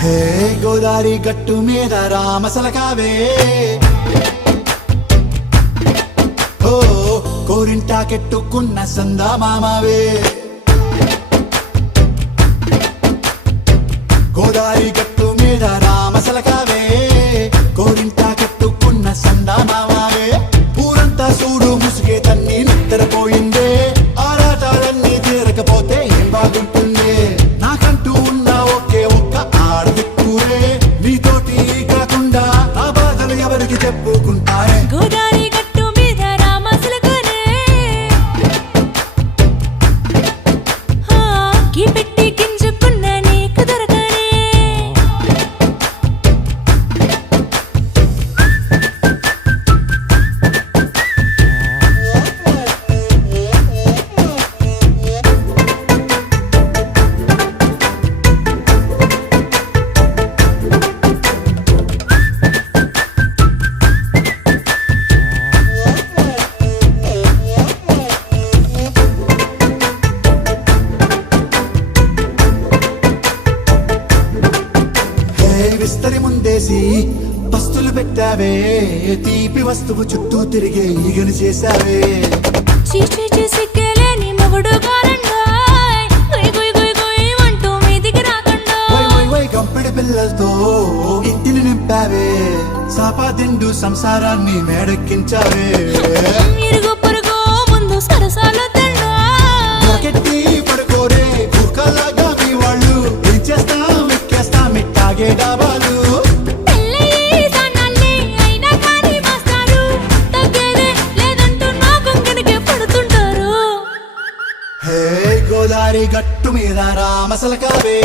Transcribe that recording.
హే గోదారి గట్టు మీద రామసలకావే ఓ కోరింటాకెట్టుకున్న సందా మామావే గోదారి గట్టు మీద రామసలకావే కోరింటాకెట్టుకున్న సందా మామావే ఊరంతా చూడు ముసుగే తన్ని నిద్రపోయిందే ఆరాటాలన్నీ తీరకపోతే ఏం బాగుంటుంది నాకంటూ ఉన్న ఒకే ఒక్క ఆడదిక్కురే నీతోటి కాకుండా నా బాధలు ఎవరికి చెప్పుకుంటారే గోదారి గట్టు మీద రామసలకానే కీ పెట్టి గింజుకున్న నీకు దొరకనే విస్తరి ముందేసి పస్తులు పెట్టావే తీపి వస్తువు చుట్టూ తిరిగే ఈగను చేశావే చీచీ సిగ్గలేని మొగుడు కారండాయ్ గుయ్ గుయ్ గుయ్ గుయ్ అంటూ మీదికి రాకండాయ్ వై వై వై గంపెడి పిల్లలతో ఇంటిని నింపావే సాపాదిండు సంసారాన్ని మేడెక్కించావే ఇరుగు పొరుగు ముందు సరసాలు నాకెట్టి పడుకోరే కుక్కలాగా మీ వాళ్ళు ఏం చేస్తాం ఎక్కేస్తాం ఇట్టాగే డాబాలు హే గోదారి గట్టు మీద రామసలకావే